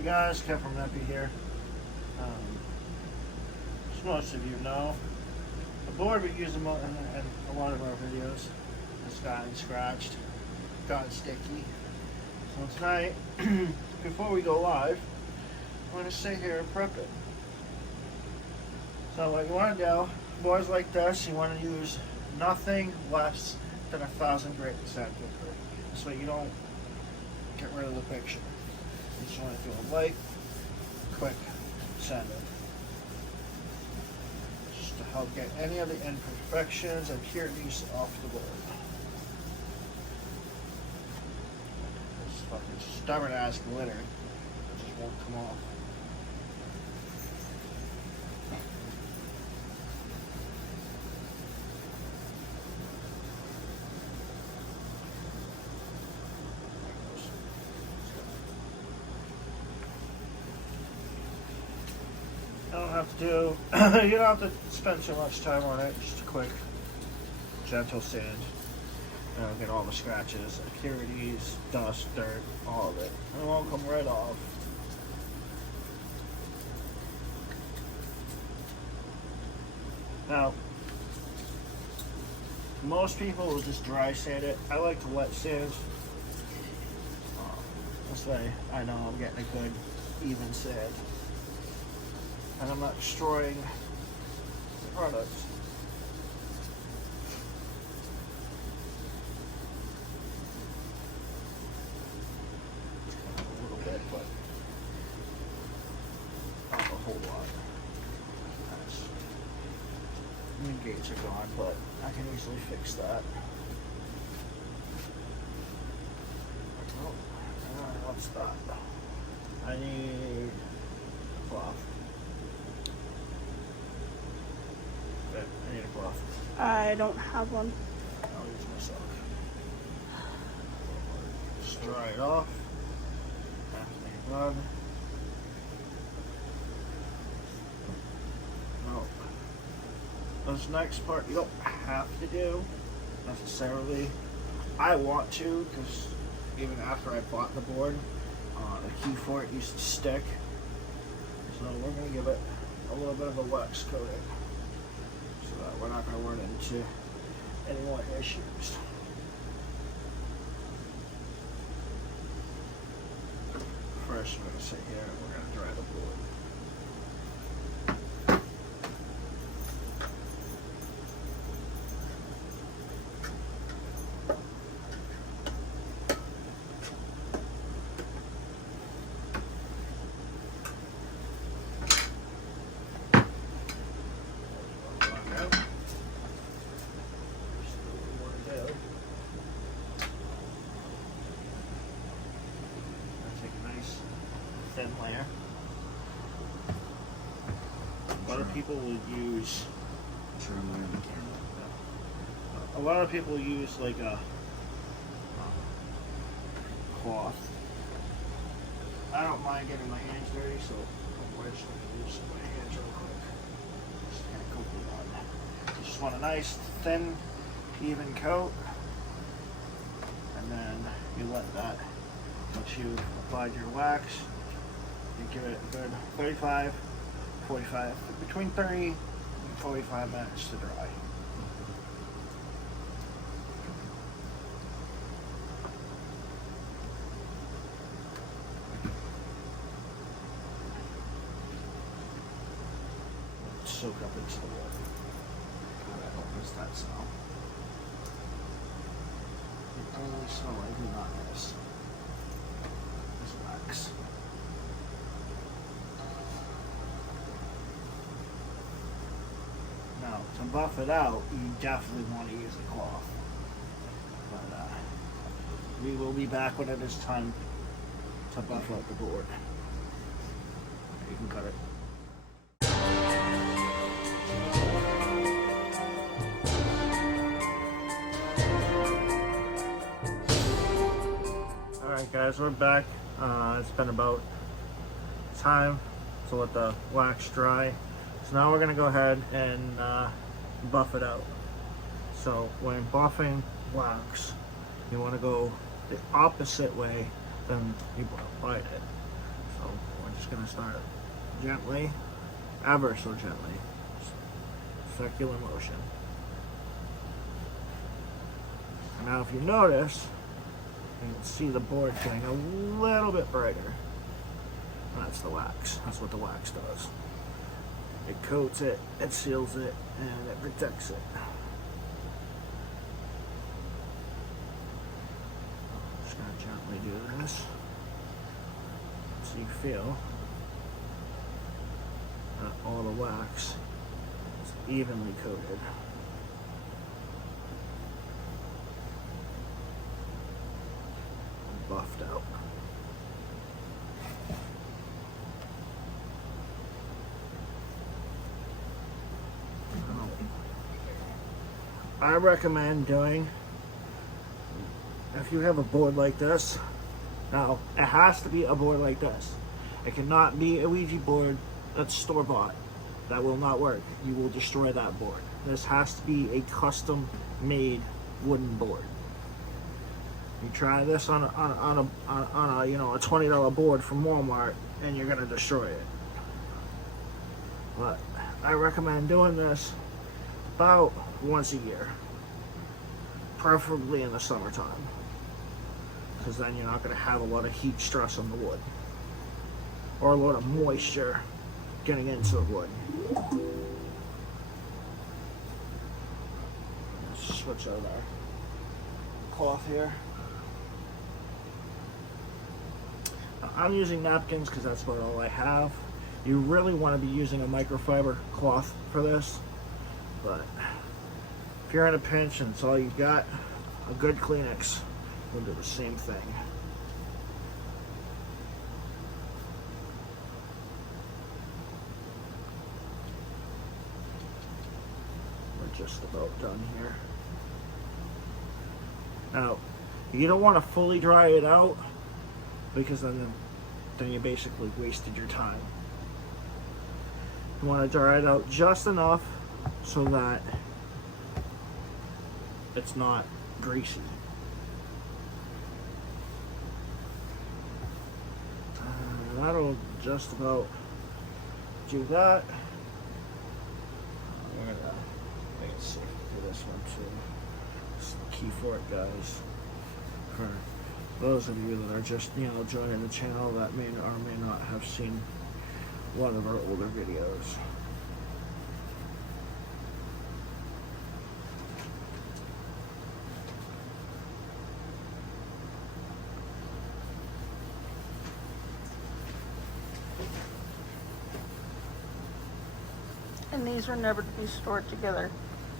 Hey guys, Kev from Nepi here. As most of you know, the board we use in a lot of our videos has gotten scratched, gotten sticky. So tonight, before we go live, I'm going to sit here and prep it. So what you want to do, boards like this, you want to use nothing less than 1,000 grit sandpaper. This way you don't get rid of the picture. You just want to do a light, quick sand it. Just to help get any of the imperfections and impurities off the board. This fucking stubborn ass glitter just won't come off. You don't have to do, you don't have to spend too much time on it, just a quick, gentle sand. And get all the scratches, impurities, dust, dirt, all of it. And it won't come right off. Now, most people will just dry sand it. I like to wet sand. This way I know I'm getting a good, even sand. And I'm not destroying the product. A little bit, but not a whole lot. The gates are gone, but I can easily fix that. Oh, what's that? I need a cloth. I need a cloth. I don't have one. I'll use my sock. Just dry it off. After you're done. No. This next part you don't have to do necessarily. I want to, because even after I bought the board, the key for it used to stick. So we're going to give it a little bit of a wax coating. So that we're not going to run into any more issues. First, we're going to sit here and we're going to dry the board. Thin layer. A lot of people will use. A lot of people use like a cloth. I don't mind getting my hands dirty, so I'm just going to use my hands real quick. Just kind of coat it on. You just want a nice, thin, even coat, and then you let that. Once you applied your wax, you give it a good 35, 45, between 30 and 45 minutes to dry. Soak up into the water. I don't miss that smell. The only smell I do not miss is wax. Now, to buff it out, you definitely want to use a cloth. But we will be back when it is time to buff out the board. You can cut it. Alright guys, we're back. It's been about time to let the wax dry. So now we're going to go ahead and buff it out. So when buffing wax, you want to go the opposite way than you applied it. So Just gonna start gently, ever so gently, circular motion. And now if you notice, you can see the board getting a little bit brighter. That's the wax. That's what the wax does. It coats it, it seals it, and it protects it. Just gonna gently do this so you feel that all the wax is evenly coated. And buffed out. I recommend doing, if you have a board like this, now it has to be a board like this. It cannot be a Ouija board that's store-bought. That will not work. You will destroy that board. This has to be a custom-made wooden board. You try this on a you know, a $20 board from Walmart, and you're gonna destroy it. But I recommend doing this about once a year, preferably in the summertime, because then you're not going to have a lot of heat stress on the wood or a lot of moisture getting into the wood. Let's switch out our cloth here. I'm using napkins because that's about all I have. You really want to be using a microfiber cloth for this, but if you're in a pinch and it's all you've got, a good Kleenex will do the same thing. We're just about done here. Now, you don't want to fully dry it out, because then you basically wasted your time. You want to dry it out just enough so that it's not greasy. That'll just about do that. We're gonna make it safe for this one too. It's the key for it, guys. For those of you that are just, you know, joining the channel that may or may not have seen one of our older videos. And these are never to be stored together.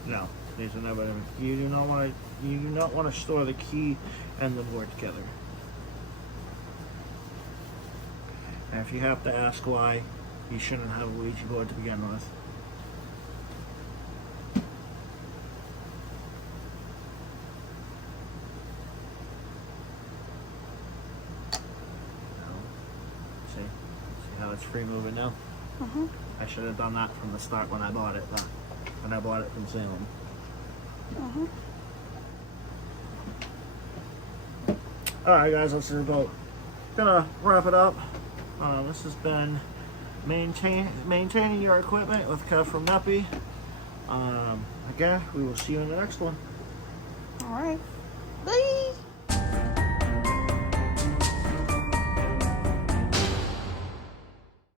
No, these are never. You do not want to. You do not want to store the key and the board together. And if you have to ask why, you shouldn't have a Ouija board to begin with. See how it's free moving now? Mm-hmm. I should have done that from the start when I bought it. When I bought it from Salem. Mm-hmm. All right, guys, let's about gonna wrap it up. This has been maintaining your equipment with Kev from Nepi. Again, we will see you in the next one. All right.